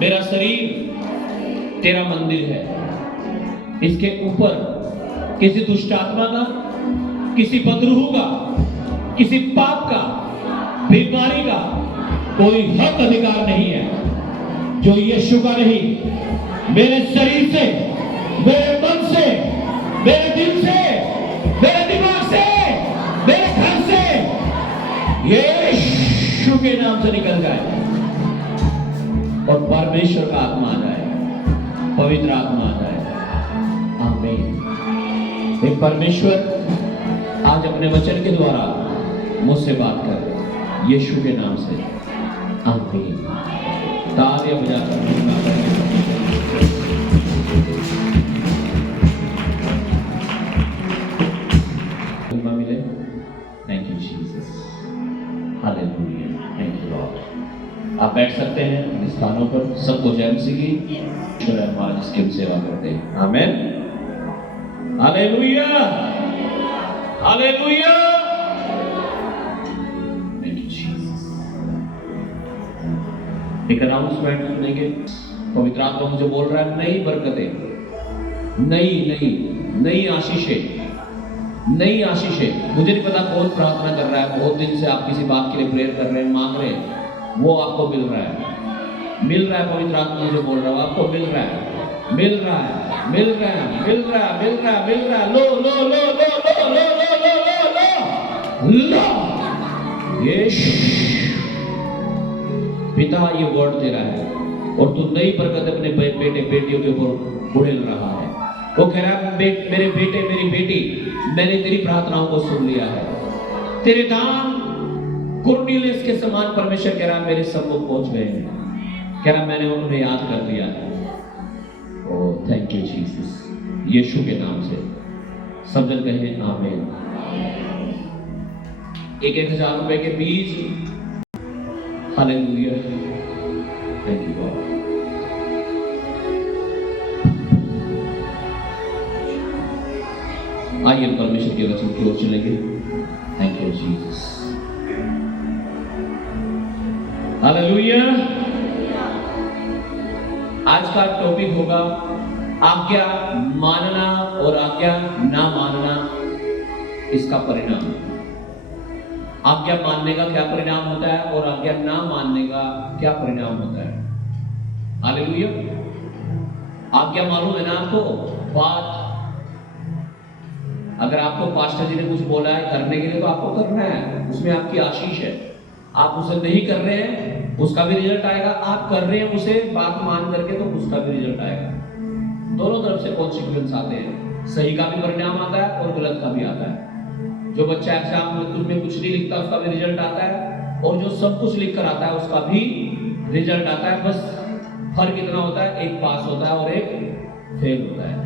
मेरा शरीर तेरा मंदिर है। इसके ऊपर किसी दुष्ट आत्मा का, किसी बदरूह का, किसी पाप का, बीमारी का कोई हक अधिकार नहीं है। जो यीशु का नहीं, मेरे शरीर से, मेरे मन से, मेरे दिल से, मेरे दिमाग से, मेरे घर से यीशु के नाम से निकल जाए और परमेश्वर का आत्मा आ जाए, पवित्र आत्मा आ जाए। आमीन। एक परमेश्वर आज अपने वचन के द्वारा मुझसे बात कर, यीशु के नाम से। आमीन। तालियां बजाकर मिले। Thank you Jesus, hallelujah, thank you Lord. आप बैठ सकते हैं अपने स्थानों पर। सबको जय मसीह की। ईश्वर हमारा जिसकी हम सेवा करते हैं। आमीन, hallelujah, hallelujah, thank you Jesus. एक अनाउंसमेंट सुनेंगे। पवित्र आत्मा मुझे बोल रहा है, नई बरकतें, नई आशीषें, नई आशीषें। मुझे नहीं पता कौन प्रार्थना कर रहा है, बहुत दिन से आप किसी बात के लिए प्रेयर कर रहे हैं, मांग रहे हैं, वो आपको मिल रहा है। पवित्र आत्मा मुझे बोल रहा है, आपको मिल रहा है। लो। यीशु पिता ये वर्ड दे रहा है और तू नई बरकत अपने बेटे बेटियों के ऊपर उड़ेल रहा है। वो कह रहा है, मेरे बेटे, मेरी बेटी, मैंने तेरी प्रार्थनाओं को सुन लिया है। तेरे दान कुरनीलियस के समान परमेश्वर कह रहा है मेरे सम्मुख पहुंच गए हैं। कह रहा मैंने उन्हें याद कर लिया है। ओह थैंक यू जीसस, यीशु के नाम से सब जन कहें आमीन। 1,000 रुपए के बीज, हालेलुया, थैंक यू गॉड। आइए परमेश्वर के वचन की ओर चलेंगे। Thank you Jesus, hallelujah. आज का टॉपिक होगा आज्ञा मानना और आज्ञा ना मानना, इसका परिणाम। आज्ञा मानने का क्या परिणाम होता है और आज्ञा ना मानने का क्या परिणाम होता है। हालेलुया। आज्ञा मालूम है ना आपको बात। अगर आपको पास्टर जी ने कुछ बोला है करने के लिए तो आपको करना है, उसमें आपकी आशीष है। आप उसे नहीं कर रहे हैं, उसका भी रिजल्ट आएगा। आप कर रहे हैं उसे बात मान करके, तो उसका भी रिजल्ट आएगा। दोनों तरफ से कॉन्सिक्वेंस आते हैं, सही का भी परिणाम आता है और गलत का भी आता है। जो बच्चा एग्जाम में तुझमें कुछ नहीं लिखता उसका भी रिजल्ट आता है, और जो सब कुछ लिख कर आता है उसका भी रिजल्ट आता है। बस फर्क इतना होता है, एक पास होता है और एक फेल होता है।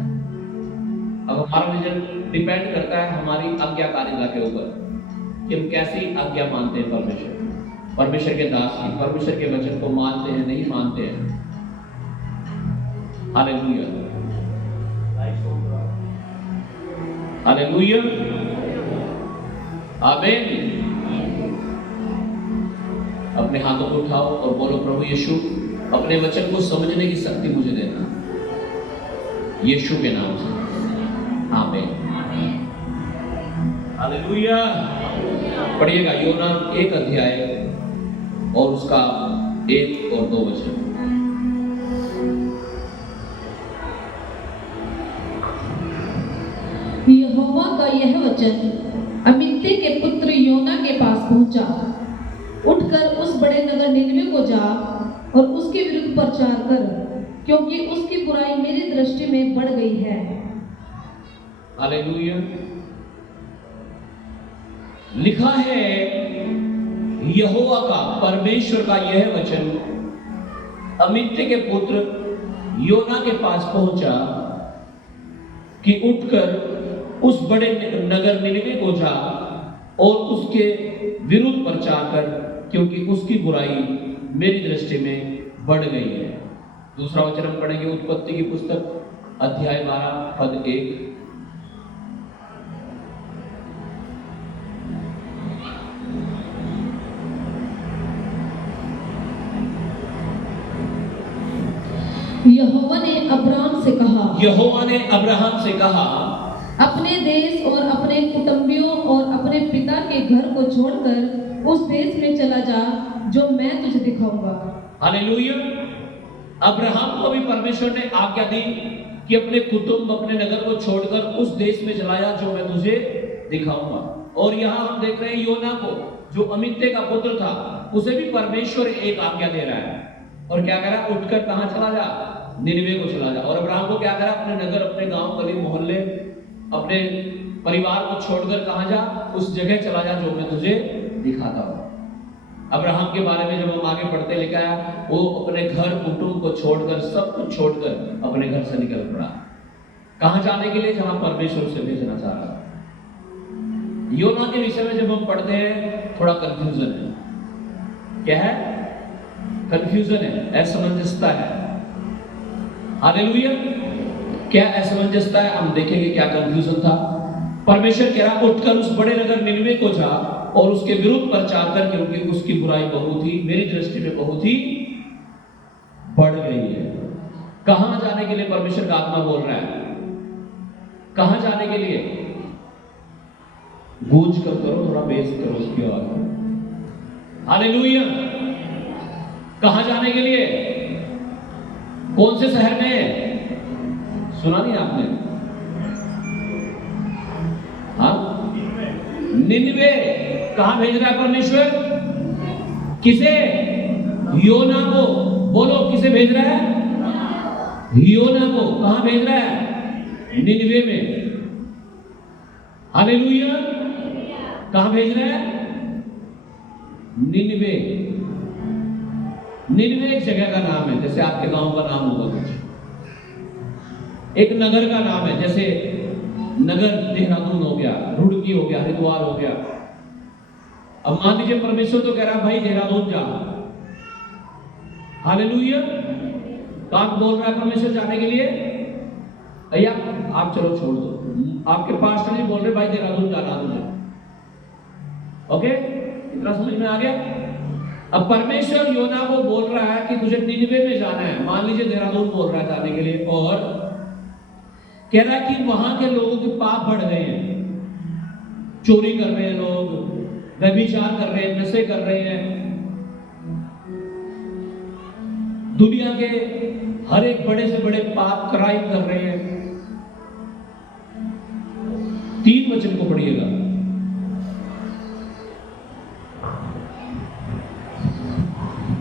अब हमारा रिजल्ट डिपेंड करता है हमारी आज्ञाकारिता के ऊपर कि हम कैसी आज्ञा मानते हैं। परमेश्वर के दास की, परमेश्वर के वचन को मानते हैं, नहीं मानते हैं। हालेलुया, हालेलुया, आमीन। अपने हाथों को उठाओ और बोलो, प्रभु यीशु अपने वचन को समझने की शक्ति मुझे देना, यीशु के नाम से। आमीन, हालेलुया। पढ़िएगा योना 1 अध्याय और उसका 1 और 2 वचन। यहोवा का यह वचन अमित्ते के पुत्र योना के पास पहुंचा। उठकर उस बड़े नगर निनवे को जा और उसके विरुद्ध प्रचार कर, क्योंकि उसकी बुराई मेरी दृष्टि में बढ़ गई है। हालेलुया। लिखा है यहोवा का, परमेश्वर का यह वचन अमित्ते के पुत्र योना के पास पहुंचा कि उठकर उस बड़े नगर निनवे को जा और उसके विरुद्ध प्रचार कर, क्योंकि उसकी बुराई मेरी दृष्टि में बढ़ गई है। दूसरा वचन हम पढ़ेंगे उत्पत्ति की पुस्तक अध्याय 12 पद 1। यहोवा ने अब्राम से कहा, यहोवा ने अब्राहम से कहा, अपने देश और अपने कुटुंबियों और अपने पिता के घर को छोड़कर उस देश में चला जा जो मैं तुझे दिखाऊंगा। हालेलुया। अब्राहम को भी परमेश्वर ने आज्ञा दी कि अपने कुटुंब, अपने नगर को छोड़कर उस देश में चला जा जो मैं तुझे दिखाऊंगा। और यहाँ हम देख रहे हैं योना को, जो अमित्य का पुत्र था, उसे भी परमेश्वर एक आज्ञा दे रहा है। और क्या कह रहा है? उठकर कहां चला जा? निनवे को चला जा। और अब्राहम को क्या करा? अपने नगर, अपने गांव, गली, मोहल्ले, अपने परिवार को छोड़कर कहां जा? उस जगह चला जा जो मैं तुझे दिखाता हूं। अब्राहम के बारे में जब हम आगे पढ़ते लिखा है, वो अपने घर कुटुंब को छोड़कर, सब कुछ छोड़कर अपने घर से निकल पड़ा। कहां जाने के लिए? जहां परमेश्वर उसे भेजना चाह रहा। योना के विषय में जब हम पढ़ते हैं, थोड़ा कंफ्यूजन है। क्या है? कंफ्यूजन है, असमंजसता है। हालेलुया। क्या असमंजसता है? हम देखेंगे क्या कंफ्यूजन था। परमेश्वर कह रहा, उठकर उस बड़े नगर निनवे को जा और उसके विरुद्ध प्रचार कर, क्योंकि उसकी बुराई बहुत ही, मेरी दृष्टि में बहुत ही बढ़ गई है। कहां जाने के लिए परमेश्वर का आत्मा बोल रहा है? कहां जाने के लिए? गूंज कर करो, थोड़ा बेस करो उसकी आवाज। हालेलुया। कहां जाने के लिए? कौन से शहर में? सुना नहीं आपने? हाँ, निनवे। कहां भेज रहा है परमेश्वर? किसे? योना को। बोलो, किसे भेज रहा है? योना को। कहां भेज रहा है? निनवे में। हालेलुया। कहां भेज रहा है? निनवे। निनवे एक जगह का नाम है, जैसे आपके गांव का नाम होगा कुछ। एक नगर का नाम है, जैसे नगर देहरादून हो गया, रुड़की हो गया, हरिद्वार हो गया। अब मान लीजिए परमेश्वर तो कह रहा है, भाई देहरादून जा। हालेलुया। तो आप बोल रहा है परमेश्वर जाने के लिए, भैया आप चलो छोड़ दो। आपके पास्टर जी बोल रहे भाई देहरादून जाना तुझे। ओके, इतना समझ में आ गया? अब परमेश्वर योना को बोल रहा है कि तुझे निनवे में जाना है। मान लीजिए देहरादून बोल रहा है जाने के लिए, और कह रहा है कि वहां के लोगों के पाप बढ़ गए हैं। चोरी कर रहे हैं लोग, व्यभिचार कर रहे हैं, नशे कर रहे हैं, दुनिया के हर एक बड़े से बड़े पाप, क्राइम कर रहे हैं। 3 वचन को पढ़िएगा।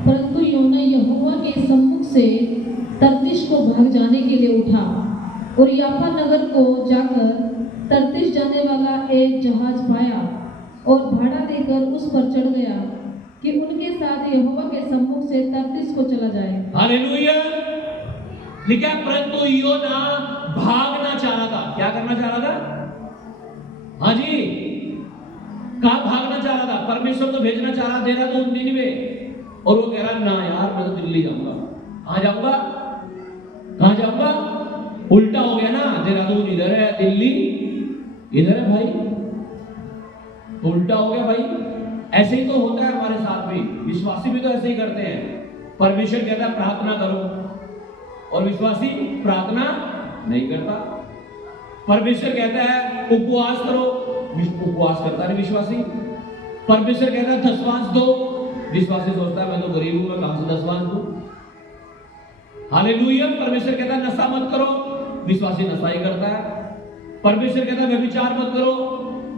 परंतु योना यहोवा के सम्मुख से तर्तीश को भाग जाने के लिए उठा और याफा नगर को जाकर तर्तीश जाने वाला एक जहाज पाया और भाड़ा देकर उस पर चढ़ गया कि उनके साथ यहोवा के सम्मुख से तर्तीश को चला जाए। हालेलुया। लिखा, परंतु योना भागना चाह रहा था। क्या करना चाह रहा था? हाँ जी, कहां भागना चाह रहा था? परमेश्वर तो भेजना चाह रहा देहरादून, निनवे, और वो कह रहा ना यार मैं तो दिल्ली जाऊंगा। कहां जाऊंगा? कहां जाऊंगा? उल्टा हो गया ना, देहरादून इधर है, दिल्ली इधर है भाई। उल्टा हो गया भाई। ऐसे ही तो होता है हमारे साथ भी। विश्वासी भी तो ऐसे ही करते हैं। परमेश्वर कहता है प्रार्थना करो, और विश्वासी प्रार्थना नहीं करता। परमेश्वर कहता है उपवास करो, उपवास करता नहीं विश्वासी। परमेश्वर कहता है दशवांश दो, विश्वासी सोचता है मैं तो गरीब हूं, मैं कहां से दशवांश दूं। हालेलुया। परमेश्वर कहता है नशा मत करो, विश्वासी नशा ही करता है। परमेश्वर कहता है व्यभिचार मत करो,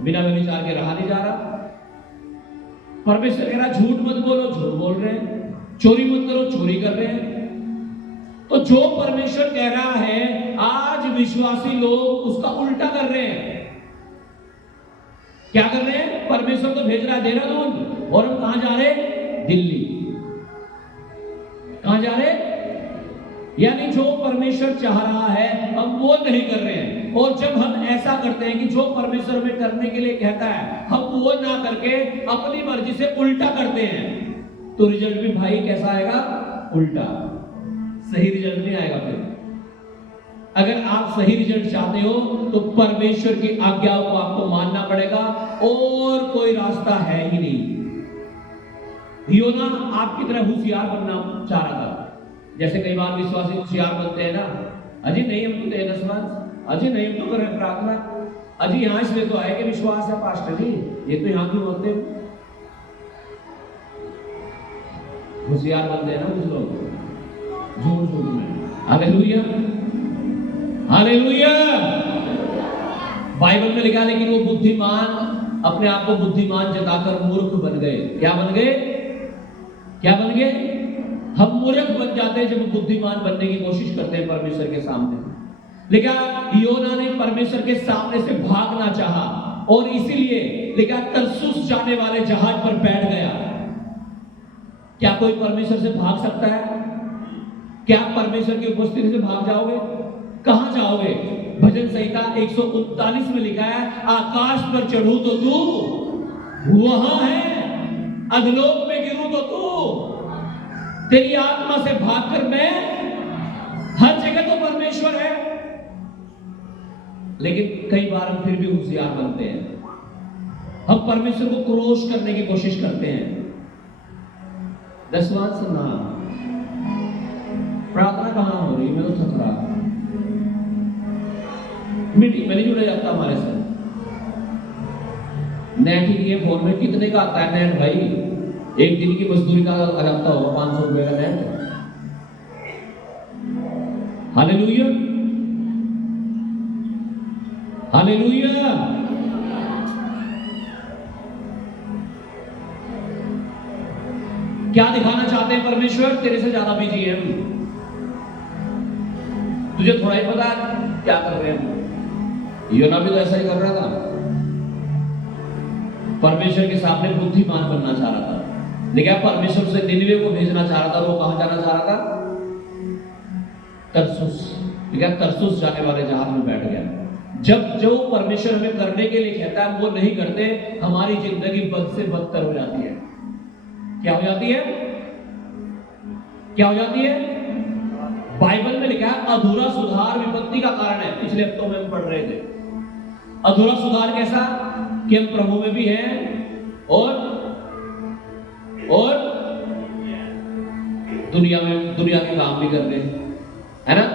बिना व्यभिचार के रहा नहीं जा रहा। परमेश्वर कह रहा है झूठ मत बोलो, झूठ बोल रहे हैं। चोरी मत करो, चोरी कर रहे हैं। तो जो परमेश्वर कह रहा है, आज विश्वासी लोग उसका उल्टा कर रहे हैं। क्या कर रहे हैं? परमेश्वर तो भेज रहा है देहरादून, और हम कहां जा रहे हैं? दिल्ली। कहां जा रहे हैं? यानी जो परमेश्वर चाह रहा है हम वो नहीं कर रहे हैं। और जब हम ऐसा करते हैं कि जो परमेश्वर में करने के लिए कहता है हम वो ना करके अपनी मर्जी से उल्टा करते हैं, तो रिजल्ट भी भाई कैसा आएगा? उल्टा। सही रिजल्ट नहीं आएगा। फिर अगर आप सही रिजल्ट चाहते हो तो परमेश्वर की आज्ञाओं को आपको मानना पड़ेगा, और कोई रास्ता है ही नहीं। योना आपकी तरह होशियार बनना चाह रहा था, जैसे कई बार विश्वासी होशियार बनते हैं ना, अजी नहीं हम तो तेज नसवान, अजी नहीं हम तो कर रहे हैं प्रार्थना, अजी यहाँ इसलिए तो आए कि विश्वास है पास्टर जी, ये तो यहाँ क्यों होते हैं? होशियार बनते हैं ना कुछ लोग झूठ झूठ में। Hallelujah, hallelujah. बाइबल में लिखा है लेकिन वो बुद्धिमान अपने आप को बुद्धिमान जताकर मूर्ख बन गए। क्या बन गए? क्या बन गए? हम मूर्ख बन जाते हैं जब बुद्धिमान बनने की कोशिश करते हैं परमेश्वर के सामने। लेकिन योना ने परमेश्वर के सामने से भागना चाहा और इसीलिए लेकिन तरसुस जाने वाले जहाज पर बैठ गया। क्या कोई परमेश्वर से भाग सकता है? क्या परमेश्वर की उपस्थिति से भाग जाओगे? कहां जाओगे? भजन संहिता 139 में लिखा है, आकाश पर चढ़ूं तो तू वहां है, अधलोक में गिरूं तो तू, तेरी आत्मा से भागकर मैं, हर जगह तो परमेश्वर है। लेकिन कई बार हम फिर भी होशियार बनते हैं, हम परमेश्वर को क्रॉस करने की कोशिश करते हैं। 10वां सुना, प्रार्थना कहां हो रही? मैं तो थक रहा, मीटिंग में नहीं जुड़ा जाता हमारे साथ। नेट ही है फोन में, कितने का आता है नेट भाई? एक दिन की मजदूरी का आ जाता होगा 500 रुपए का नेट। Hallelujah, hallelujah. क्या दिखाना चाहते हैं परमेश्वर? तेरे से ज्यादा बिजी है हम, तुझे थोड़ा ही पता क्या कर रहे हैं। योना भी तो ऐसा ही कर रहा था, परमेश्वर के सामने बुद्धिमान बनना चाह रहा था, लेकिन परमेश्वर से निनिवे को भेजना चाह रहा था। वो कहां जाना चाह रहा था? तरसुस। लेकिन तरसुस जाने वाले जहाज में बैठ गया। जब जो परमेश्वर हमें करने के लिए कहता है वो नहीं करते, हमारी जिंदगी बद से बदतर हो जाती है। क्या हो जाती है? क्या हो जाती है? बाइबल में लिखा है अधूरा सुधार विपत्ति का कारण है। पिछले हफ्तों में हम पढ़ रहे थे। अधूरा सुधार कैसा? कि हम प्रभु में भी हैं और दुनिया के काम भी करते हैं, है ना?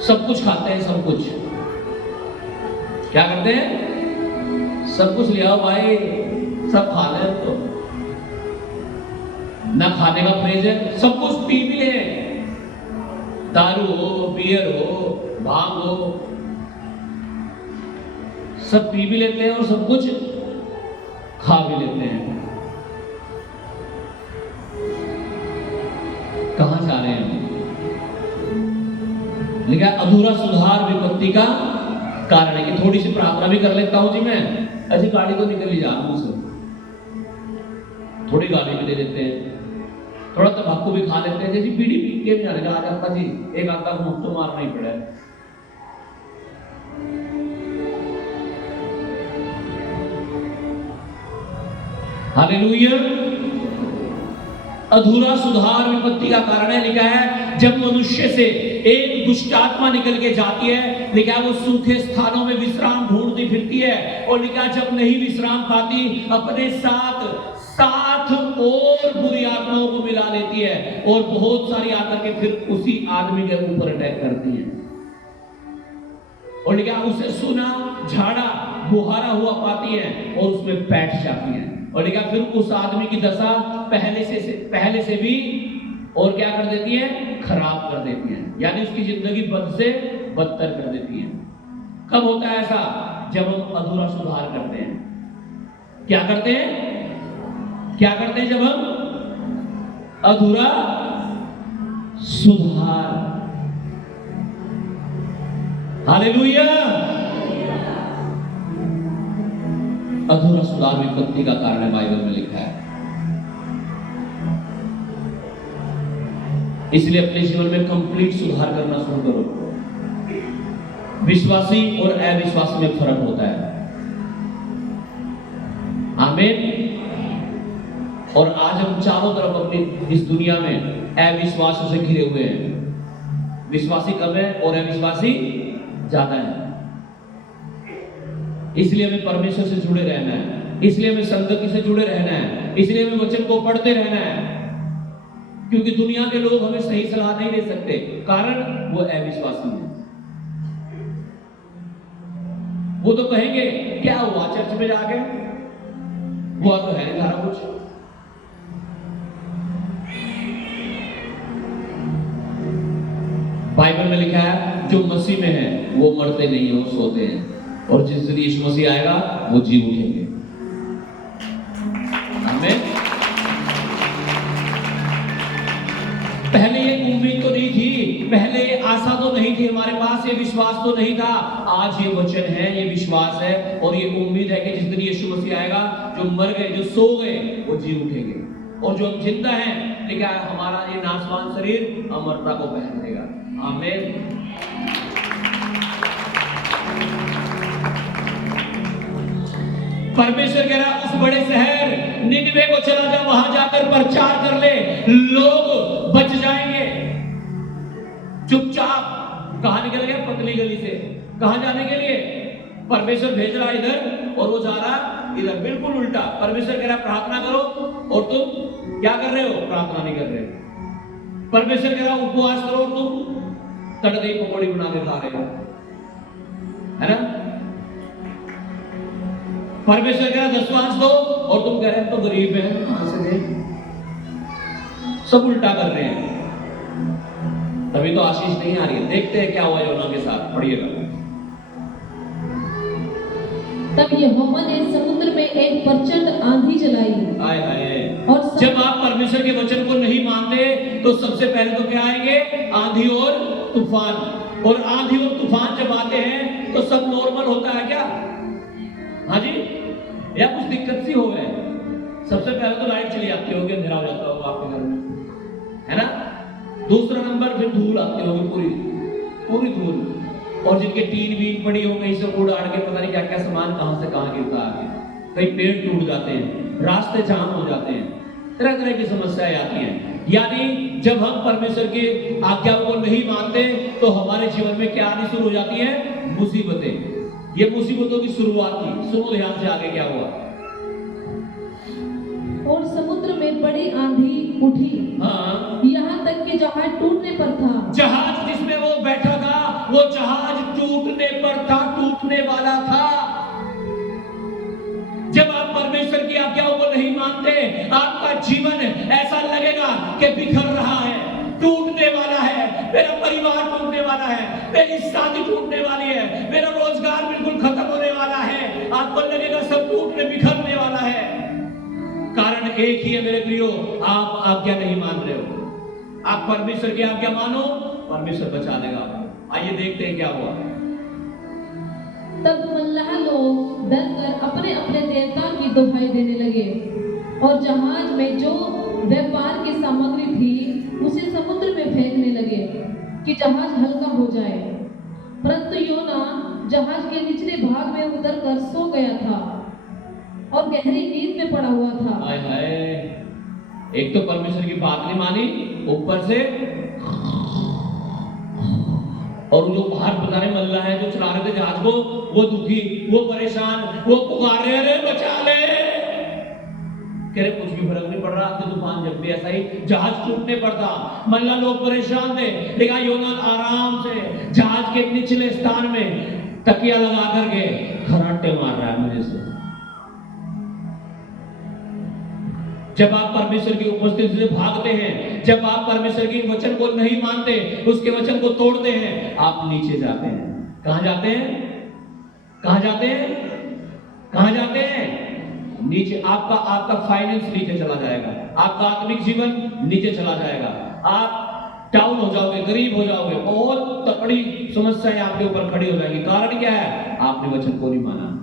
सब कुछ खाते हैं, सब कुछ क्या करते हैं? सब कुछ ले आओ भाई, सब खा ले। तो ना खाने का फ्रेज है, सब कुछ पी भी ले, दारू हो, बियर हो, भांग हो, सब पी भी लेते हैं और सब कुछ खा भी लेते हैं। कहां जा रहे हैं? लेकिन अधूरा सुधार विपत्ति का कारण है। कि थोड़ी सी प्रार्थना भी कर लेता हूं जी मैं, ऐसी गाड़ी तो निकल ही जा मुझसे, थोड़ी गाली भी दे देते हैं, थोड़ा तंबाकू भी खा लेते हैं। जैसी बीड़ी पी के जाने का आ जाता जी, एक आधा मुफ्त तो मारना ही पड़ा। हालेलुया। अधूरा सुधार विपत्ति का कारण है। लिखा है जब मनुष्य से एक दुष्ट आत्मा निकल के जाती है, लिखा है वो सूखे स्थानों में विश्राम ढूंढती फिरती है, और लिखा जब नहीं विश्राम पाती अपने साथ और बुरी आत्माओं को मिला लेती है, और बहुत सारी आकर के फिर उसी आदमी के ऊपर अटैक करती है। और लिखा उसे सुना झाड़ा बुहारा हुआ पाती है और उसमें बैठ जाती है। और लिखा फिर उस आदमी की दशा पहले से भी और क्या कर देती है? खराब कर देती है, यानी उसकी जिंदगी बद से बदतर कर देती है। कब होता है ऐसा? जब हम अधूरा सुधार करते हैं। क्या करते हैं? क्या करते हैं जब हम अधूरा सुधार? हालेलुया। अधूरा सुधार विपत्ति का कारण है, बाइबल में लिखा है। इसलिए अपने जीवन में कंप्लीट सुधार करना शुरू करो। विश्वासी और अविश्वासी में फर्क होता है। आमीन। और आज हम चारों तरफ अपनी इस दुनिया में अविश्वासों से घिरे हुए हैं। विश्वासी कम है और अविश्वासी ज्यादा है। इसलिए हमें परमेश्वर से जुड़े रहना है, इसलिए हमें संगति से जुड़े रहना है, इसलिए हमें वचन को पढ़ते रहना है। क्योंकि दुनिया के लोग हमें सही सलाह नहीं दे सकते, कारण वो अविश्वासी है। वो तो कहेंगे क्या हुआ चर्च में जाके, हुआ तो है नहीं सारा कुछ। बाइबल में लिखा है जो मसीह में है वो मरते नहीं है, वो सोते हैं, और जिस दिन यीशु मसीह आएगा वो जी उठेंगे। आमीन। पहले ये उम्मीद तो नहीं थी, पहले ये आशा तो नहीं थी हमारे पास, ये विश्वास तो नहीं था। आज ये वचन है, ये विश्वास है और ये उम्मीद है कि जिस दिन यीशु मसीह आएगा, जो मर गए, जो सो गए, वो जी उठेंगे, और जो हम जिंदा हैं लेकिन हमारा ये नाशवान शरीर अमरता को पहन लेगा। आमीन। परमेश्वर कह रहा उस बड़े शहर निनवे को चला जा, वहां जाकर प्रचार कर ले, लोग बच जाएंगे। चुपचाप कहां निकल गया? पतली गली से। कहां जाने के लिए? परमेश्वर भेज रहा इधर और वो जा रहा इधर, बिल्कुल उल्टा। परमेश्वर कह रहा प्रार्थना करो और तुम क्या कर रहे हो? प्रार्थना नहीं कर रहे। परमेश्वर कह रहा उपवास करो और तुम तड़के पकौड़ी बना के खा रहे हो, है ना? परमेश्वर कह रहा दशवांश दो और तुम कह रहे हैं तो गरीब हैं, कहां से दे? सब उल्टा कर रहे हैं, तभी तो आशीष नहीं आ रही है। देखते हैं क्या हुआ योना के साथ, पढ़िएगा। तब यहोवा ने समुद्र में एक प्रचंड आंधी चलाई। आए आए। और जब आप परमेश्वर के वचन को नहीं मानते तो सबसे पहले तो क्या आएंगे? आंधी और तूफान। और आंधी और तूफान जब आते हैं तो सब नॉर्मल होता है क्या? हाँ जी, या कुछ दिक्कत सी हो गए? सबसे पहले तो लाइट चली जाती होगी, अंधेरा हो जाता होगा आपके घर में, है ना? दूसरा नंबर फिर धूल आती होगी, पूरी पूरी धूल, और जिनके टीन बीन पड़ी हो, कहीं से उड़ आड़ के पता नहीं क्या क्या सामान कहां से कहां गिरता है, कहीं पेड़ टूट जाते हैं, रास्ते जाम हो जाते हैं, तरह तरह की समस्याएं आती हैं। यानी जब हम परमेश्वर की आज्ञाओं को नहीं मानते तो हमारे जीवन में क्या आनी शुरू हो जाती है? मुसीबतें। ये मुसीबतों की शुरुआत थी। सुनो ध्यान से आगे क्या हुआ। और समुद्र में बड़ी आंधी उठी, हाँ, यहाँ तक कि जहाज टूटने पर था। जहाज जिसमें वो बैठा था वो जहाज टूटने पर था, टूटने वाला था। जब आप परमेश्वर की आज्ञाओं को नहीं मानते, आपका जीवन ऐसा लगेगा कि बिखर रहा है, टूटने वाला है, मेरा परिवार टूटने वाला है, मेरी शादी टूटने वाली है, मेरा रोजगार बिल्कुल खत्म होने वाला है। आपको लगेगा सब टूटने बिखरने वाला है। कारण एक ही है मेरे प्रियो, आप आज्ञा नहीं मान रहे हो। आप परमेश्वर की आज्ञा मानो, परमेश्वर बचा देगा। आइए देखते हैं क्या हुआ। तब मल्लाह लोग डरकर अपने अपने देवता की दुहाई देने लगे, और जहाज में जो व्यापार की सामग्री थी उसे समुद्र में फेंकने लगे कि जहाज हल्का हो जाए। परंतु योना जहाज के निचले भाग में उतरकर सो गया था और गहरी नींद में पड़ा हुआ था। हाय हाय, एक तो परमेश्वर की बात नहीं मानी, ऊपर से और जो बाहर पता नहीं मल्ला है जो चला रहे थे जहाज को, वो दुखी, वो परेशान, वो पुकार रहे, अरे बचा ले। कह रहे कुछ भी फर्क नहीं पड़ रहा, तूफान जब भी ऐसा ही, जहाज टूटने पर था, मल्ला लोग परेशान थे। लेकिन योना आराम से जहाज के निचले स्थान में तकिया लगा करके खराटे मार रहा है मुझे से। जब आप परमेश्वर की उपस्थिति से भागते हैं, जब आप परमेश्वर के वचन को नहीं मानते, उसके वचन को तोड़ते हैं, आप नीचे जाते हैं। कहां जाते हैं? कहां जाते हैं? कहां जाते हैं? नीचे। आपका फाइनेंस नीचे चला जाएगा, आपका आत्मिक जीवन नीचे चला जाएगा, आप डाउन हो जाओगे, गरीब हो जाओगे, बहुत तकड़ी समस्याएं आपके ऊपर खड़ी हो जाएगी। कारण क्या है? आपने वचन को नहीं माना।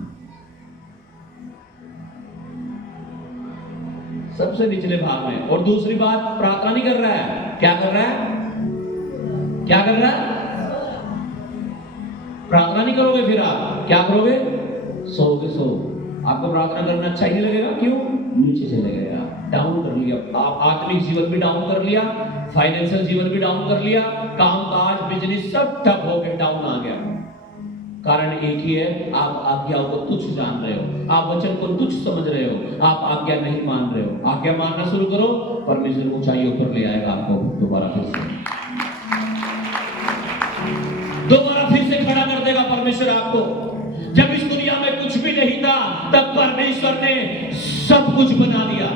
सबसे निचले भाग में। और दूसरी बात, प्रार्थना नहीं कर रहा है। क्या कर रहा है? क्या कर रहा है? प्रार्थना नहीं करोगे, फिर आप क्या करोगे? सोओगे। सो आपको प्रार्थना करना अच्छा ही नहीं लगेगा। क्यों? नीचे चले गए, आप डाउन कर लिया। आप आत्मिक जीवन भी डाउन कर लिया, फाइनेंशियल जीवन भी डाउन कर लिया, काम काज बिजनेस सब ठप हो गए, डाउन आ गया। कारण एक ही है, आप आज्ञाओं को तुच्छ जान रहे हो, आप वचन को तुच्छ समझ रहे हो, आप आज्ञा नहीं मान रहे हो। आज्ञा मानना शुरू करो, परमेश्वर ऊंचाइयों पर ले आएगा आपको। दोबारा फिर से खड़ा कर देगा परमेश्वर आपको। जब इस दुनिया में कुछ भी नहीं था, तब परमेश्वर ने सब कुछ बना दिया।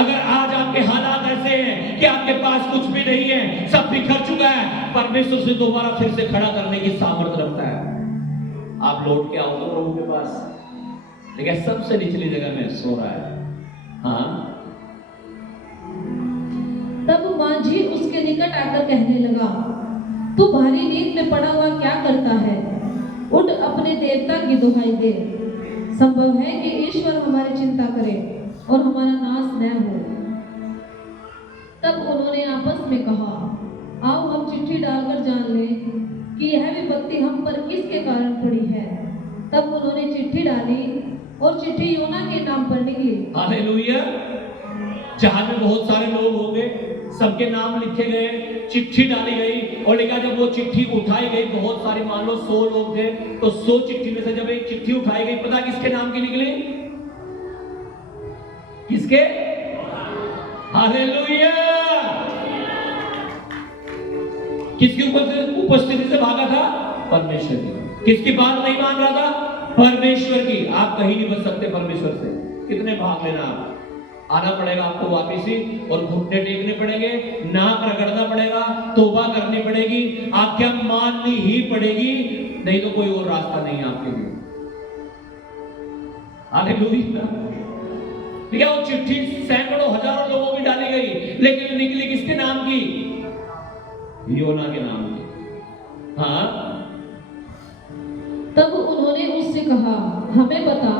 अगर आज आपके हालात ऐसे हैं कि आपके पास कुछ भी नहीं है, सब बिखर चुका है, परमेश्वर से दोबारा फिर से खड़ा करने की सामर्थ्य रखता है। आप लौट के आओ तो प्रभु के पास। लेकिन सबसे निचली जगह में सो रहा है। हाँ, तब मांझी उसके निकट आकर कहने लगा, तू भारी नींद में पड़ा हुआ क्या करता है? उठ, अपने देवता की दुहाई दे। संभव है कि ईश्वर हमारी चिंता करे और हमारा नाश न हो। तब उन्होंने आपस में कहा, आओ हम चिट्ठी डालकर जान लें कि यह विपत्ति हम पर किसके कारण पड़ी है। तब उन्होंने चिट्ठी डाली और चिट्ठी योना के नाम पर निकली। हालेलुया। जहां में बहुत सारे लोग होंगे, सबके नाम लिखे गए, चिट्ठी डाली गई और लेकिन जब वो चिट्ठी उठाई गई, बहुत सारी, मान लो 100 लोग थे, तो 100 चिट्ठी में से जब एक चिट्ठी उठाई गई, पता किसके नाम की निकली? किसके? हालेलुया। किसकी उपस्थिति से भागा था? परमेश्वर की। किसकी बात नहीं मान रहा था? परमेश्वर की। आप कहीं नहीं बच सकते परमेश्वर से। कितने भाग लेना आप, आना पड़ेगा आपको वापिस ही, और घुटने टेकने पड़ेंगे, नाक रगड़ना पड़ेगा, तौबा करनी पड़ेगी, आज्ञा माननी ही पड़ेगी, नहीं तो कोई और रास्ता नहीं है आपके लिए। हालेलुया। देखिए, वो चिट्ठी सैकड़ों हजारों लोगों की डाली गई, लेकिन निकली किसके नाम की? योना के नाम की। हाँ, तब उन्होंने उससे कहा, हमें बता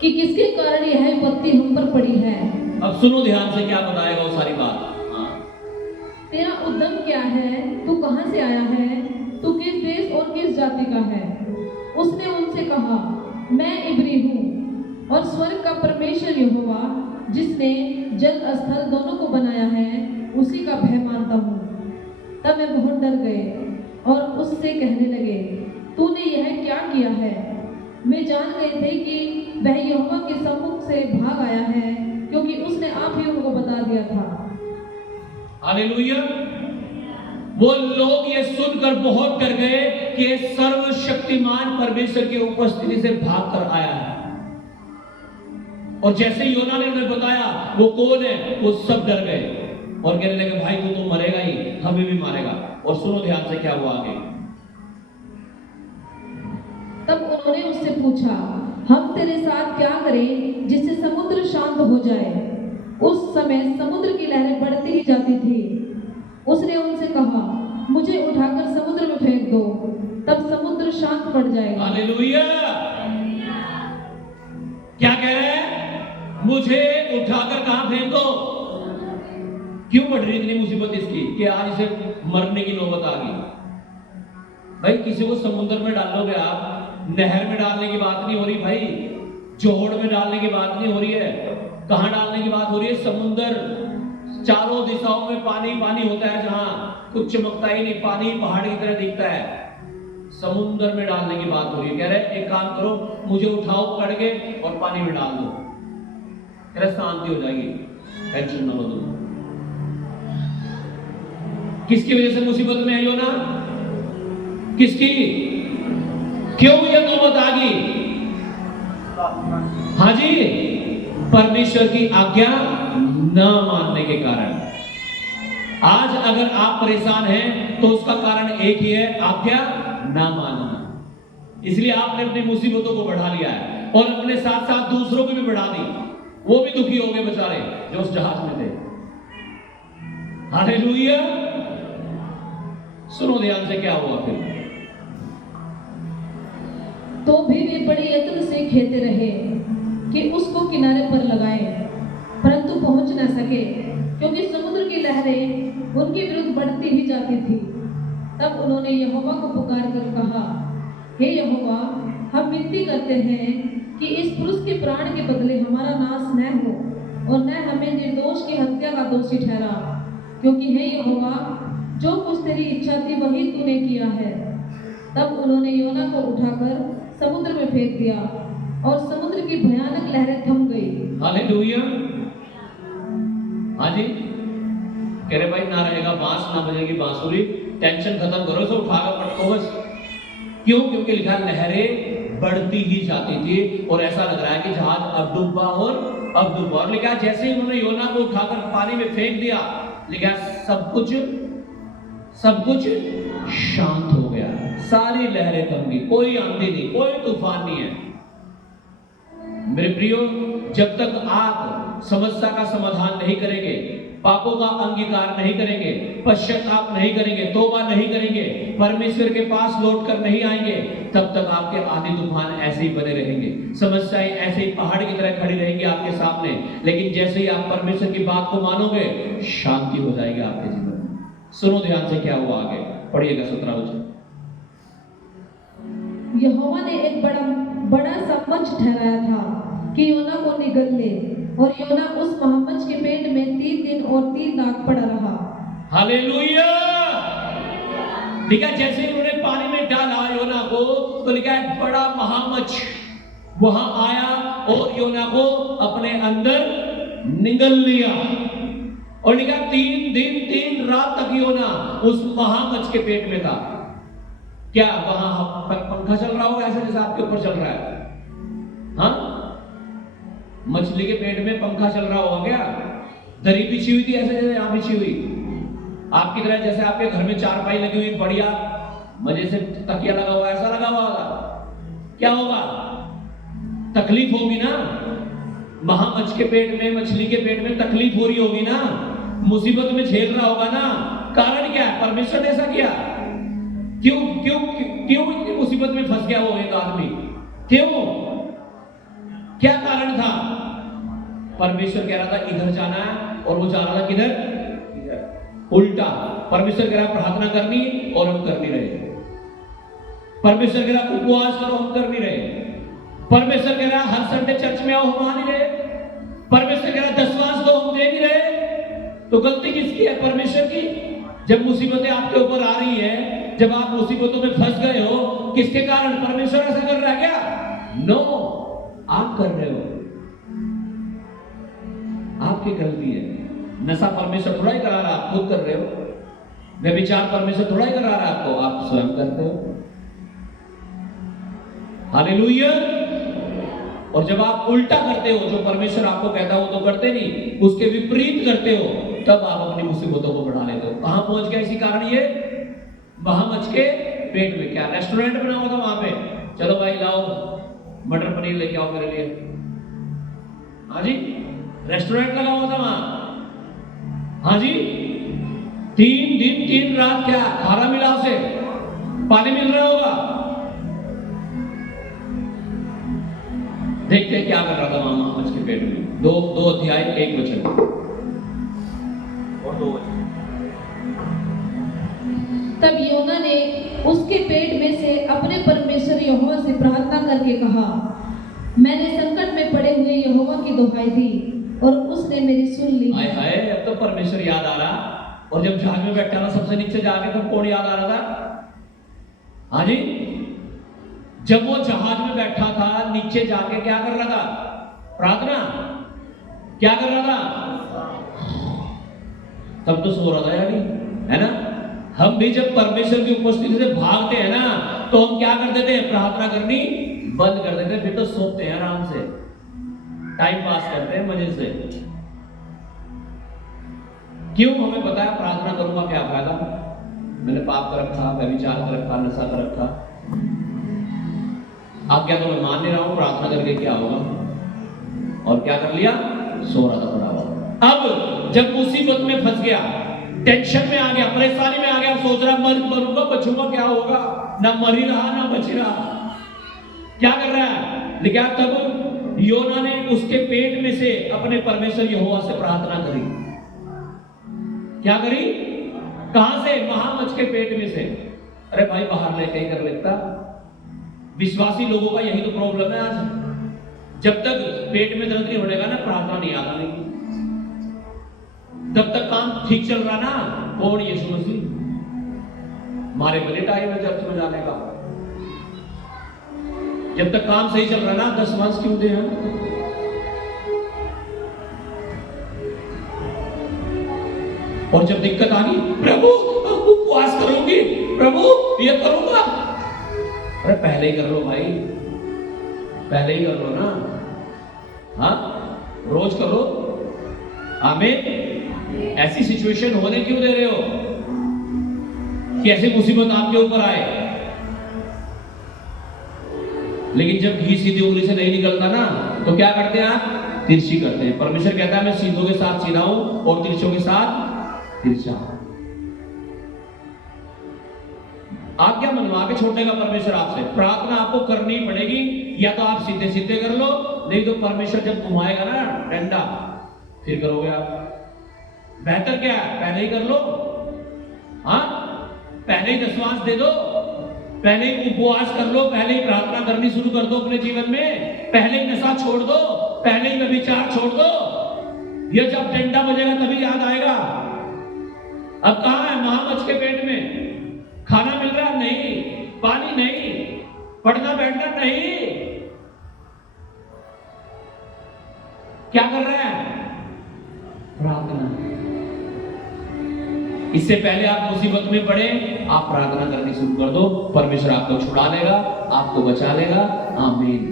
कि किसके कारण यह विपत्ति हम पर पड़ी है। अब सुनो ध्यान से, क्या बताएगा वो सारी बात। हाँ, तेरा उद्यम क्या है? तू कहां से आया है? तू किस देश और किस जाति का है? उसने उनसे कहा, मैं इब्री हूँ और स्वर्ग का परमेश्वर यहोवा, जिसने जल स्थल दोनों को बनाया है, उसी का भय मानता हूँ। तब वे बहुत डर गए और उससे कहने लगे, तूने यह क्या किया है? वे जान गए थे कि वह यहोवा के सम्मुख से भाग आया है, क्योंकि उसने आप ही उनको बता दिया था। हालेलुया। वो लोग ये सुनकर बहुत डर गए कि ये सर्वशक्तिमान परमेश्वर की उपस्थिति से भाग कर आया है। और जैसे योना ने उन्हें बताया वो कौन है, वो सब डर गए और कहने लगे, भाई तू तो मरेगा ही, हमें भी मारेगा। और सुनो ध्यान से क्या हुआ आगे। तब उन्होंने उससे पूछा, हम तेरे साथ क्या करें जिससे समुद्र शांत हो जाए? उस समय समुद्र की लहरें बढ़ती ही जाती थी। उसने उनसे कहा, मुझे उठाकर समुद्र में फेंक दो, तब समुद्र शांत पड़ जाएगा। हालेलुया। क्या कह रहे हैं? मुझे उठाकर कहां फेंक दो? क्यों बढ़ रही इतनी मुसीबत इसकी कि आज इसे मरने की नौबत आ गई? भाई, किसी को समुद्र में डालोगे आप, नहर में डालने की बात नहीं हो रही भाई, जोहड़ में डालने की बात नहीं हो रही है, कहां डालने की बात हो रही है? समुद्र, चारों दिशाओं में पानी पानी होता है, जहां कुछ चमकता ही नहीं, पानी पहाड़ की तरह दिखता है, समुद्र में डालने की बात हो रही है। कह रहे एक काम करो, मुझे उठाओ पकड़ के और पानी में डाल दो, कह रहे शांति हो जाएगी, टेंशन ना लो। किसकी वजह से मुसीबत में है योना? किसकी? क्यों ये नौबत आ गई? हाँ जी, परमेश्वर की आज्ञा न मानने के कारण। आज अगर आप परेशान हैं तो उसका कारण एक ही है, आज्ञा ना मानना। इसलिए आपने अपनी मुसीबतों को बढ़ा लिया है और अपने साथ साथ दूसरों को भी बढ़ा दी। वो भी दुखी हो गए बेचारे जो उस जहाज में थे। हालेलुया। सुनो ध्यान से क्या हुआ फिर। तो भी वे बड़े यत्न से खेते रहे कि उसको किनारे पर लगाएं, परंतु पहुंच न सके, क्योंकि समुद्र की लहरें उनके विरुद्ध बढ़ती ही जाती थी। तब उन्होंने यहोवा को पुकार कर कहा, हे यहोवा, हम विनती करते हैं कि इस पुरुष के प्राण के बदले हमारा नाश न हो और न हमें निर्दोष की हत्या का दोषी ठहरा, क्योंकि हे यहोवा, जो कुछ तेरी इच्छा थी वही तूने किया है। तब उन्होंने योना को उठाकर समुद्र में फेंक दिया और समुद्र की भयानक लहरें थम गई। हालेलुया। हाँ जी, कह रहे भाई ना रहेगा बांस ना बजेगी बांसुरी, टेंशन खत्म करो, से उठाकर पटको बस। क्यों? क्योंकि लिखा लहरें बढ़ती ही जाती थी और ऐसा लग रहा है कि जहाज अब डूबा और लिखा जैसे ही उन्होंने योना को उठाकर पानी में फेंक दिया, लिखा सब कुछ शांत हो गया, सारी लहरें थम गई, कोई आंधी नहीं, कोई तूफान नहीं है। मेरे प्रियो, जब तक आप समस्या का समाधान नहीं करेंगे, पापों का अंगीकार नहीं करेंगे, पश्चाताप नहीं करेंगे, तौबा नहीं करेंगे, परमेश्वर के पास लौट कर नहीं आएंगे, तब तक आपके आंधी तूफान ऐसे ही बने रहेंगे, समस्याएं ऐसे ही पहाड़ की तरह खड़ी रहेंगी आपके सामने। लेकिन जैसे ही आप परमेश्वर की बात को मानोगे, शांति हो जाएगी आपके जीवन में। सुनो ध्यान से क्या हुआ आगे, पढ़िएगा 17 वचन। यहोवा ने एक बड़ा सा मच्छ ठहराया था कि योना को निगल ले, और योना उस महामच्छ के पेट में 3 दिन और 3 रात पड़ा रहा। हालेलुया। लिखा जैसे ही उन्होंने पानी में डाला योना को, तो लिखा एक बड़ा महामच्छ वहां आया और योना को अपने अंदर निगल लिया। और लिखा 3 दिन 3 रात तक योना उस महामच्छ के पेट में था। क्या वहां पंखा चल रहा होगा ऐसे जैसे आपके ऊपर चल रहा है? हाँ, मछली के पेट में पंखा चल रहा होगा क्या? दरी बिछी हुई थी ऐसे जैसे यहां बिछी हुई आपकी तरह, जैसे आपके घर में चारपाई लगी हुई बढ़िया मजे से तकिया लगा हुआ, ऐसा लगा हुआ होगा? क्या होगा? तकलीफ होगी ना। महामच्छ के पेट में, मछली के पेट में तकलीफ हो रही होगी ना, मुसीबत में झेल रहा होगा ना। कारण क्या है? परमेश्वर ने ऐसा किया। क्यों क्यों क्यों इतनी मुसीबत में फंस गया वो एक आदमी? क्यों? क्या कारण था? परमेश्वर कह रहा था इधर जाना है और वो जा रहा था किधर? उल्टा। परमेश्वर कह रहा प्रार्थना करनी और हम कर नहीं रहे। परमेश्वर कह रहा उपवास करो, हम कर नहीं रहे। परमेश्वर कह रहा हर संडे चर्च में आओ, हम आ नहीं रहे। परमेश्वर कह रहा दशमांश दो, हम दे नहीं रहे। तो गलती किसकी है? परमेश्वर की। जब मुसीबतें आपके ऊपर आ रही है, जब आप मुसीबतों में फंस गए हो, किसके कारण? परमेश्वर ऐसा कर रहा है क्या? नो, आप कर रहे हो, आपकी गलती है। नशा परमेश्वर थोड़ा ही करा रहा है, आप खुद कर रहे हो। व्यभिचार परमेश्वर थोड़ा ही करा रहा है आपको, आप स्वयं करते हो। हालेलुया। और जब आप उल्टा करते हो, जो परमेश्वर आपको कहता हो तो करते नहीं, उसके विपरीत करते हो, तब आप अपनी मुसीबतों को बढ़ा लेते हो। कहां पहुंच गया इसी कारण? ये महामच्छ के पेट में। क्या रेस्टोरेंट बना हुआ था वहां पे? चलो भाई लाओ मटर पनीर लेके आओ मेरे लिए। हाँ जी, रेस्टोरेंट लगा हुआ था वहां। हाँ जी, 3 दिन 3 रात क्या खाना मिला उसे? पानी मिल रहा होगा। देखते हैं क्या कर रहा था वहां महामच्छ के पेट में। 2 अध्याय 1 वचन और 2 वचन। तब योना ने उसके पेट में से अपने परमेश्वर यहोवा से प्रार्थना करके कहा, मैंने संकट में पड़े हुए यहोवा की दुहाई दी और उसने मेरी सुन ली। हाय हाय, अब तो परमेश्वर याद आ रहा। और जब जहाज में बैठा था सबसे नीचे जाके, तो कौन याद आ रहा था? हाँ जी, जब वो जहाज में बैठा था नीचे जाके क्या कर रहा था? प्रार्थना। क्या कर रहा था? तब तो सो रहा था यानी, है ना। हम भी जब परमेश्वर की उपस्थिति से भागते हैं ना, तो हम क्या कर देते हैं? प्रार्थना करनी बंद कर देते हैं, फिर तो सोते हैं आराम से, टाइम पास करते हैं मजे से। क्यों? हमें पता है प्रार्थना करूंगा क्या फायदा? मैंने पाप कर रखा, व्यभिचार कर रखा, नशा कर रखा। आज्ञा तो मैं मान नहीं रहा हूं, प्रार्थना करके क्या होगा? और क्या कर लिया? सो रहा था पड़ा हुआ। अब जब मुसीबत में फंस गया, टेंशन में आ गया, परेशानी में आ गया, सोच रहा मरूंगा, बचूंगा, क्या होगा? ना मर ही रहा ना बच रहा। क्या कर रहा है? लेकिन तब योना ने उसके पेट में से अपने परमेश्वर यहोवा से प्रार्थना करी। क्या करी? कहां से? महामच्छ के पेट में से। अरे भाई बाहर लेके ही कर लेता। विश्वासी लोगों का यही तो प्रॉब्लम है आज। जब तक पेट में दर्द नहीं होने का ना, प्रार्थना नहीं आता नहीं। जब तक काम ठीक चल रहा ना, कौन? यीशु मसीह। हमारे बड़े टाइम है चर्च में जाने का, जब तक काम सही चल रहा ना 10 मांस क्यों दे हम? और जब दिक्कत आ गई, प्रभु उपवास करूंगी, प्रभु ये करूंगा। अरे पहले ही कर लो भाई, पहले ही कर लो ना। हाँ, रोज करो। आमीन। ऐसी सिचुएशन होने क्यों दे रहे हो कि ऐसी मुसीबत आपके ऊपर आए? लेकिन जब घी सीधी उंगली से नहीं निकलता ना, तो क्या करते हैं आप? तिरछी करते हैं। परमेश्वर कहता है मैं सीधों के साथ सीधा हूं और तिरछों के साथ तिरछा। आज्ञा मनवा के छोड़ेगा परमेश्वर आपसे। प्रार्थना आपको करनी पड़ेगी, या तो आप सीधे सीधे कर लो, नहीं तो परमेश्वर जब घुमाएगा ना डंडा, फिर करोगे आप। बेहतर क्या है? पहले ही कर लो। हाँ, पहले ही दशवांश दे दो, पहले ही उपवास कर लो, पहले ही प्रार्थना करनी शुरू कर दो अपने जीवन में, पहले ही नशा छोड़ दो, पहले ही व्यभिचार छोड़ दो। ये जब डंडा बजेगा तभी याद आएगा। अब कहां है महामच के पेट में? खाना मिल रहा नहीं, पानी नहीं, पढ़ना बैठना नहीं, क्या कर रहे हैं? प्रार्थना। इससे पहले आप मुसीबत में पड़े, आप प्रार्थना करनी शुरू कर दो, परमेश्वर आपको छुड़ा लेगा, आपको बचा लेगा। आमीन।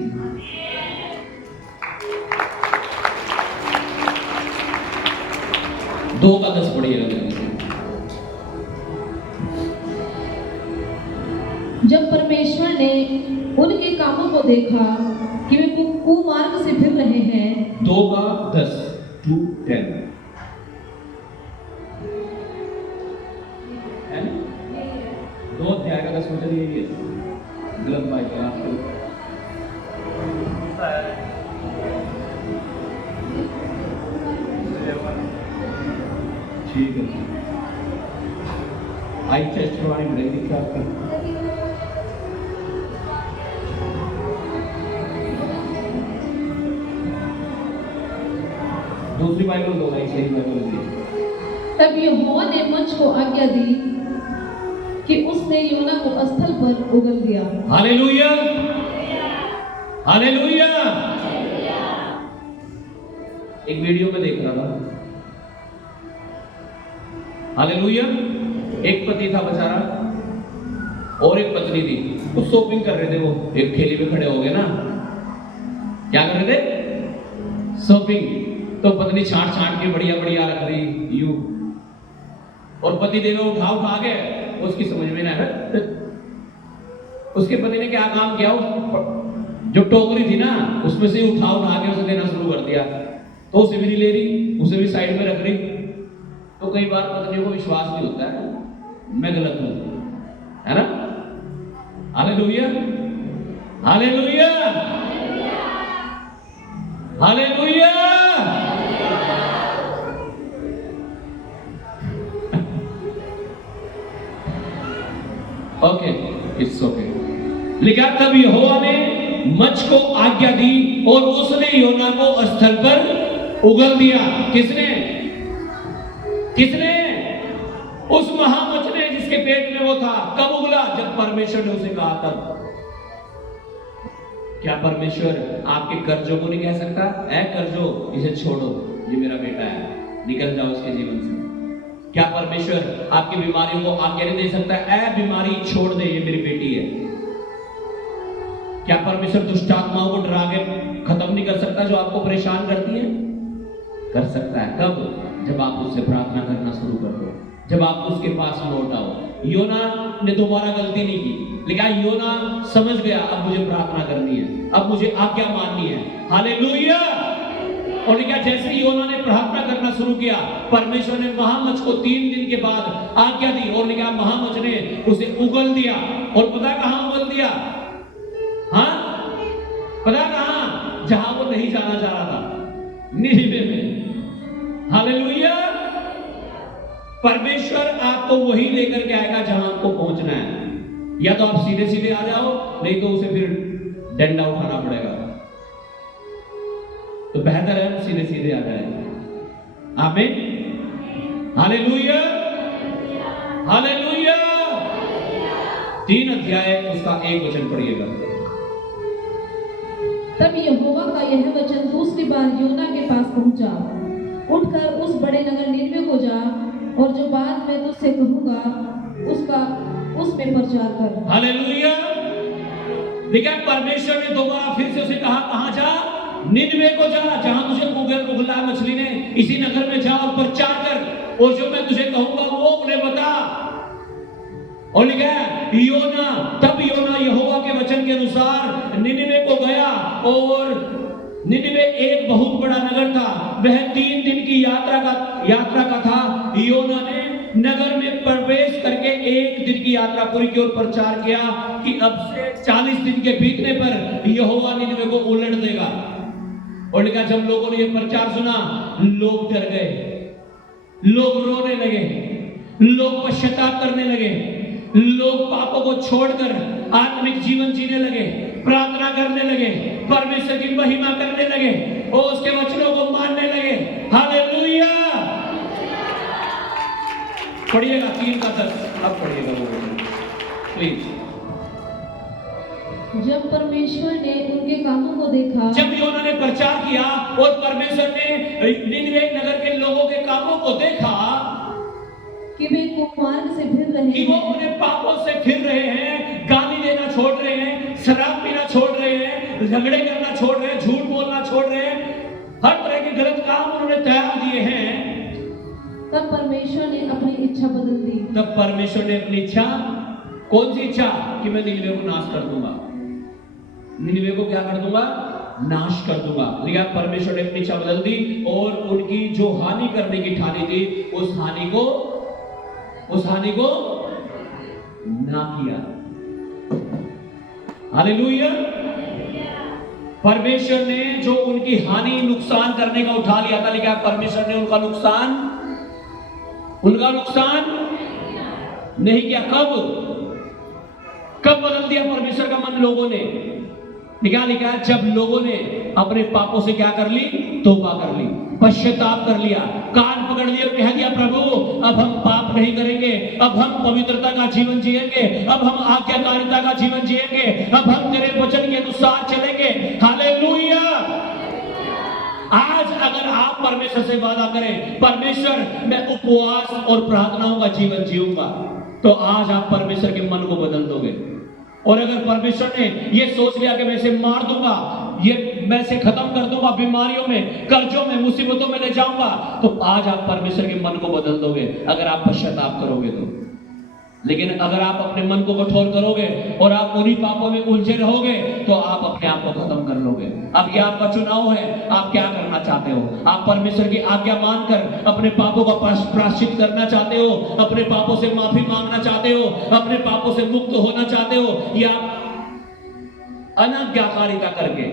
दो का 10 पढ़िएगा जल्दी से। जब परमेश्वर ने उनके कामों को देखा कि वे कुमार्ग से फिर रहे हैं। 2 का 10 2 10 है ना? 2 अध्याय का 10 वचन यही है। गलत बात है आपको। ठीक है, आई टेस्ट करवानी पड़ेगी क्या आपकी? दूसरी बाइबल दो भाई, सही बाइबल दी। तब यहोवा ने मंच को आज्ञा दी कि उसने योना को स्थल पर उगल दिया। Hallelujah, hallelujah. एक वीडियो में देख रहा था, हालेलुया। एक पति था बेचारा और एक पत्नी थी, कुछ शॉपिंग कर रहे थे। वो एक ठेली पे खड़े हो गए ना, क्या कर रहे थे? शॉपिंग। तो पत्नी छांट छांट के बढ़िया बढ़िया रख रही यू, और पति देव उठा उठा के, उसकी समझ में ना है। उसके पति ने क्या काम किया, जो टोकरी थी ना उसमें से उठा उठा के उसे देना शुरू कर दिया। तो उसे भी नहीं ले रही, उसे भी साइड में रख रही। तो कई बार पत्नियों को विश्वास नहीं होता है मैं गलत हूं, है ना? Hallelujah, hallelujah, hallelujah. Okay, it's okay. लिखा तब यहोवा ने मछ को आज्ञा दी और उसने योना को स्थल पर उगल दिया। किसने? किसने? उस महामछ ने जिसके पेट में वो था। कब उगला? जब परमेश्वर ने उसे कहा तब। क्या परमेश्वर आपके कर्जों को नहीं कह सकता, ऐ कर्जों इसे छोड़ो, ये मेरा बेटा है, निकल जाओ उसके जीवन से? क्या परमेश्वर आपकी बीमारियों को आज्ञा नहीं दे सकता, ऐ बीमारी छोड़ दे, ये मेरी बेटी है? क्या परमेश्वर दुष्ट आत्माओं को डरा के खत्म नहीं कर सकता जो आपको परेशान करती है? कर सकता है। कब? जब आप उससे प्रार्थना करना शुरू कर दो, जब आप उसके पास लौट आओ। योना ने दोबारा गलती नहीं की, लेकिन योना समझ गया अब मुझे प्रार्थना करनी है, अब मुझे आज्ञा माननी है। हालेलुया। और क्या, जैसे योना ने प्रार्थना करना शुरू किया, परमेश्वर ने महामछ को 3 दिन के बाद आज्ञा दी, और क्या, महामछ ने उसे उगल दिया। और पता कहां उगल दिया? हाँ, पता कहां? जहां वो नहीं जाना चाह रहा था, निनिवे में। हालेलुया। परमेश्वर आपको वही लेकर के आएगा जहां आपको पहुंचना है। या तो आप सीधे सीधे आ जाओ, नहीं तो उसे फिर डंडा उठाना पड़ेगा। तो बेहतर है हम सीधे सीधे आ जाए। आमीन, हालेलुया, हालेलुया। 3 अध्याय उसका 1 वचन पढ़िएगा। तब यहोवा का यह वचन दूसरी बार योना के पास पहुंचा, उठकर उस बड़े नगर निनवे को जा और जो बात मैं तुझसे कहूंगा उसमें प्रचार कर। हालेलुया। देखिए परमेश्वर ने दोबारा फिर से उसे कहा, कहां जा? निनवे को जा, जहां तुझे मुगला मछली ने, इसी नगर में जा और प्रचार कर, और जो मैं तुझे कहूंगा वो उन्हें बता। और लिखा है योना, तब योना यहोवा के वचन के अनुसार निनवे को गया, और निनवे एक बहुत बड़ा नगर था, वह 3 दिन की यात्रा का था। योना ने नगर में प्रवेश करके 1 दिन की यात्रा पूरी की और प्रचार किया कि अब से 40 दिन के बीतने पर यहोवा निनवे को उलट देगा। और लिखा जब लोगों ने यह प्रचार सुना, लोग डर गए, लोग रोने लगे, लोग पश्चाताप करने लगे, लोग पापों को छोड़कर आत्मिक जीवन जीने लगे, प्रार्थना करने लगे, परमेश्वर की महिमा करने लगे और उसके वचनों को मानने लगे। हालेलुया। पढ़िएगा 3 का 10, अब पढ़िएगा वो प्लीज। जब परमेश्वर ने उनके कामों को देखा, जब योना ने प्रचार किया और परमेश्वर ने निनवे नगर के लोगों के कामों को देखा कि वे कुमार्ग से फिर रहे हैं, कि वो अपने पापों से फिर रहे हैं, गाली देना छोड़ रहे हैं, शराब पीना छोड़ रहे हैं, झगड़े करना छोड़ रहे हैं, झूठ बोलना छोड़ रहे हैं, हर तरह के गलत काम उन्होंने त्याग दिए हैं, तब परमेश्वर ने अपनी इच्छा बदल दी। तब परमेश्वर ने अपनी इच्छा, कौन सी इच्छा? कि मैं निनवे को नाश कर दूंगा। निनवे को क्या कर दूंगा? नाश कर दूंगा। लिया परमेश्वर ने अपनी इच्छा बदल दी और उनकी जो हानि करने की ठानी थी, उस हानि को ना किया। हालेलुया। परमेश्वर ने जो उनकी हानि नुकसान करने का उठा लिया था, लेकिन परमेश्वर ने उनका नुकसान नहीं किया। कब बदल दिया परमेश्वर का मन लोगों ने? लिखा है जब लोगों ने अपने पापों से क्या कर ली? तौबा कर ली, पश्चाताप कर लिया, कान पकड़ लिया और कह दिया प्रभु अब हम पाप नहीं करेंगे, अब हम पवित्रता का जीवन जिएंगे, अब हम आज्ञाकारिता का जीवन जिएंगे, अब हम तेरे वचन के अनुसार चलेंगे। हालेलुया। आज अगर आप परमेश्वर से वादा करें, परमेश्वर मैं उपवास और प्रार्थनाओं का जीवन जीऊंगा, तो आज आप परमेश्वर के मन को बदल दोगे। और अगर परमेश्वर ने ये सोच लिया कि मैं इसे मार दूंगा, ये मैं इसे खत्म कर दूंगा, बीमारियों में, कर्जों में, मुसीबतों में ले जाऊंगा, तो आज आप परमेश्वर के मन को बदल दोगे अगर आप पश्चाताप करोगे तो। लेकिन अगर आप अपने मन को कठोर करोगे और आप उन्हीं पापों में उलझे रहोगे, तो आप अपने आप को खत्म कर लोगे। अब ये आपका चुनाव है, आप क्या करना चाहते हो? आप परमेश्वर की आज्ञा मानकर अपने पापों का प्रायश्चित करना चाहते हो, अपने पापों से माफी मांगना चाहते हो, अपने पापों से मुक्त होना चाहते हो, या अनाज्ञाकारिता करके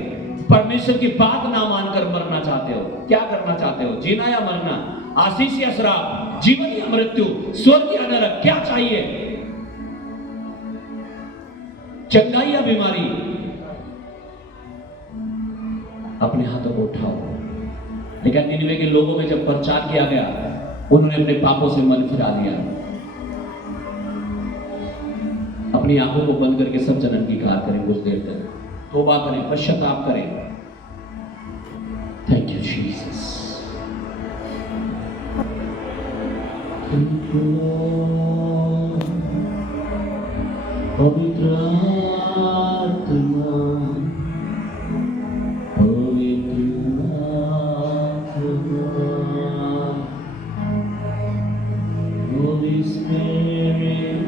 परमेश्वर की बात ना मानकर मरना चाहते हो? क्या करना चाहते हो? जीना या मरना, आशीष या श्राप, जीवन या मृत्यु, स्वर्ग या नरक, क्या चाहिए? चंगाई या बीमारी? अपने हाथों को उठाओ। लेकिन निनवे के लोगों में जब प्रचार किया गया, उन्होंने अपने पापों से मन फिरा लिया। अपनी आंखों को बंद करके सब जन अंगीकार करें, कुछ देर तक तौबा करें, पश्चाताप करें। Thank you Jesus. पवित्र आत्मा, पवित्र आत्मा, Holy Spirit,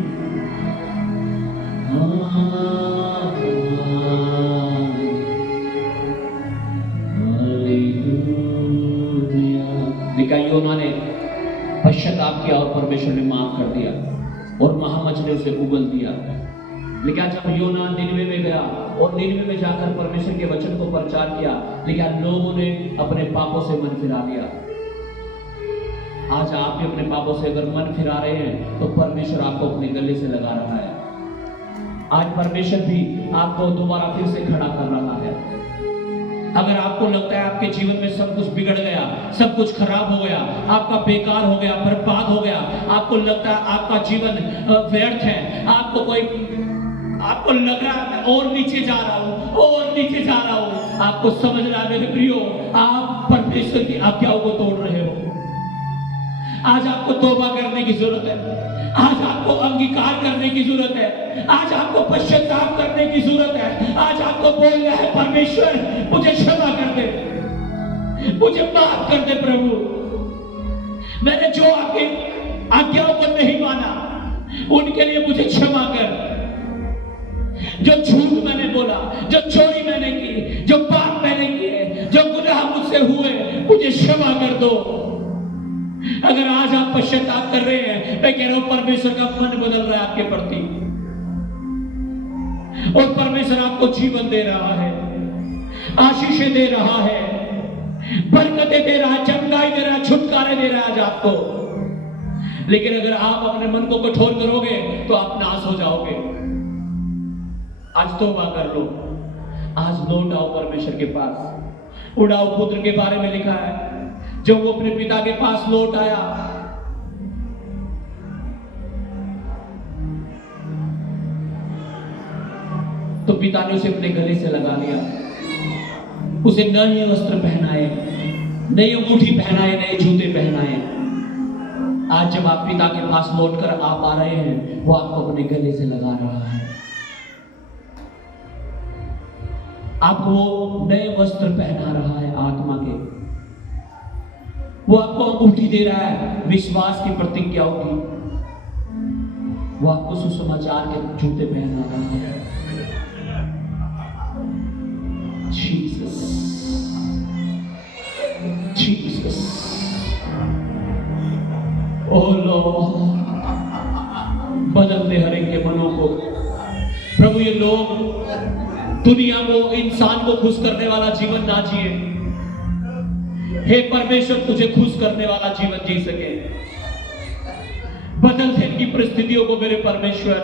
योना ने पश्चाताप किया और परमेश्वर ने माफ कर दिया और महामच ने उसे उगल दिया। लेकिन जब योना निनवे में गया और निनवे में जाकर परमेश्वर के वचन को प्रचार किया, लेकिन लोगों ने अपने पापों से मन फिरा लिया। आज आप भी अपने पापों से अगर मन फिरा रहे हैं, तो परमेश्वर आपको अपने गले से लगा रहा है। आज परमेश्वर भी आपको दोबारा फिर से खड़ा कर रहा है। अगर आपको लगता है आपके जीवन में सब कुछ बिगड़ गया, सब कुछ खराब हो गया, आपका बेकार हो गया, बर्बाद हो गया, आपको लगता है आपका जीवन व्यर्थ है, आपको लग रहा है और नीचे जा रहा हूं, और नीचे जा रहा हूं, आपको समझना है मेरे प्रियो, आप परमेश्वर की आज्ञाओं को तोड़ रहे हो। आज आपको तौबा करने की जरूरत है, आज आपको अंगीकार करने की जरूरत है, आज आपको पश्चाताप करने की जरूरत है, आज आपको बोलना है परमेश्वर मुझे क्षमा कर दे, मुझे माफ कर दे प्रभु, मैंने जो आपकी आज्ञाओं को नहीं माना उनके लिए मुझे क्षमा कर। जो झूठ मैंने बोला, जो चोरी मैंने की, जो पाप मैंने किए, जो गुनाह मुझसे हुए, मुझे क्षमा कर दो। अगर आज आप पश्चाताप कर रहे हैं, मैं कह रहा हूं परमेश्वर का मन बदल रहा है आपके प्रति, और परमेश्वर आपको जीवन दे रहा है, आशीषें दे रहा है, बरकतें दे रहा है, चंगाई दे रहा है, छुटकारे दे रहा है आज आपको। लेकिन अगर आप अपने मन को कठोर करोगे तो आप नाश हो जाओगे। आज तौबा कर लो, आज लौट आओ परमेश्वर के पास। उड़ाऊ पुत्र के बारे में लिखा है, जब वो अपने पिता के पास लौट आया, तो पिता ने उसे अपने गले से लगा लिया, उसे नए वस्त्र पहनाए, नई अंगूठी पहनाए, नए जूते पहनाए। आज जब आप पिता के पास लौटकर आप आ रहे हैं, वो आपको अपने गले से लगा रहा है, आपको वो नए वस्त्र पहना रहा है आत्मा के, वो आपको अंगूठी दे रहा है विश्वास की प्रतिज्ञाओं की, वो आपको सुसमाचार के जूते पहना रहा है। जीसस, जीसस, ओह लॉर्ड, बदल दे हर एक के मनों को प्रभु। ये लोग दुनिया को, इंसान को खुश करने वाला जीवन ना जिए, हे परमेश्वर तुझे खुश करने वाला जीवन जी सके। बदल दे इनकी परिस्थितियों को मेरे परमेश्वर,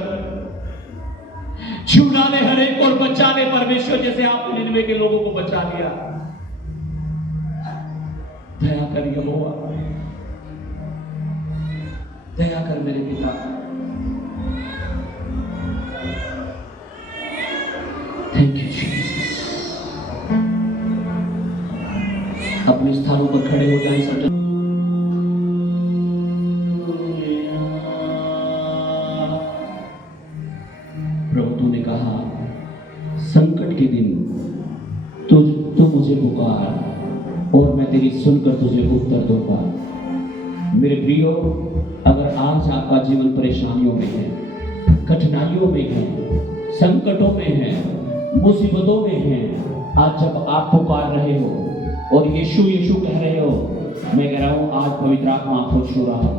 छुड़ा ले हर एक और बचा ले परमेश्वर, जैसे आपने निनवे के लोगों को बचा लिया। दया कर यहोवा, दया कर मेरे पिता। Thank you Jesus. अपने स्थानों पर खड़े हो जाएं सज्जन। प्रभु तूने कहा संकट के दिन तू मुझे पुकार और मैं तेरी सुनकर तुझे उत्तर दूंगा। मेरे प्रियो, अगर आज आपका जीवन परेशानियों में है, कठिनाइयों में है, संकटों में है, मुसीबतों में है, आज जब आप पुकार रहे हो और यीशु यीशु कह रहे हो, मैं कह रहा हूं आज पवित्र आत्मा आपको छू रहा है,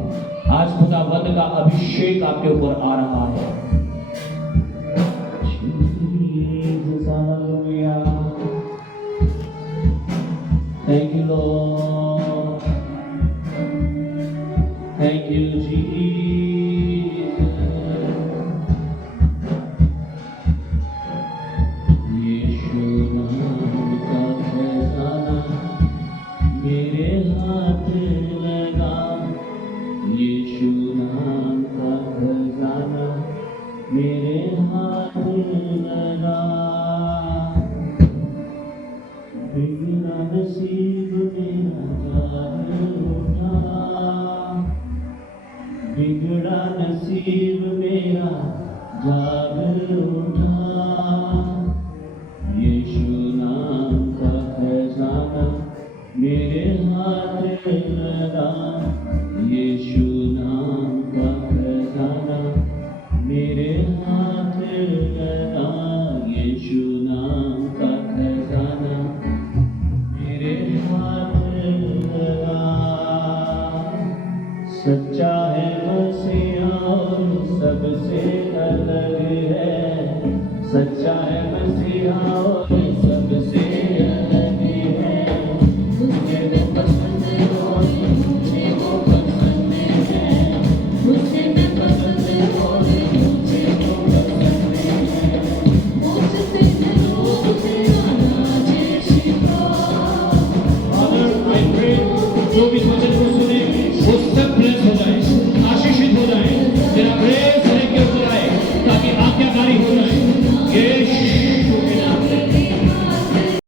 आज खुदावंद का अभिषेक आपके ऊपर आ रहा है।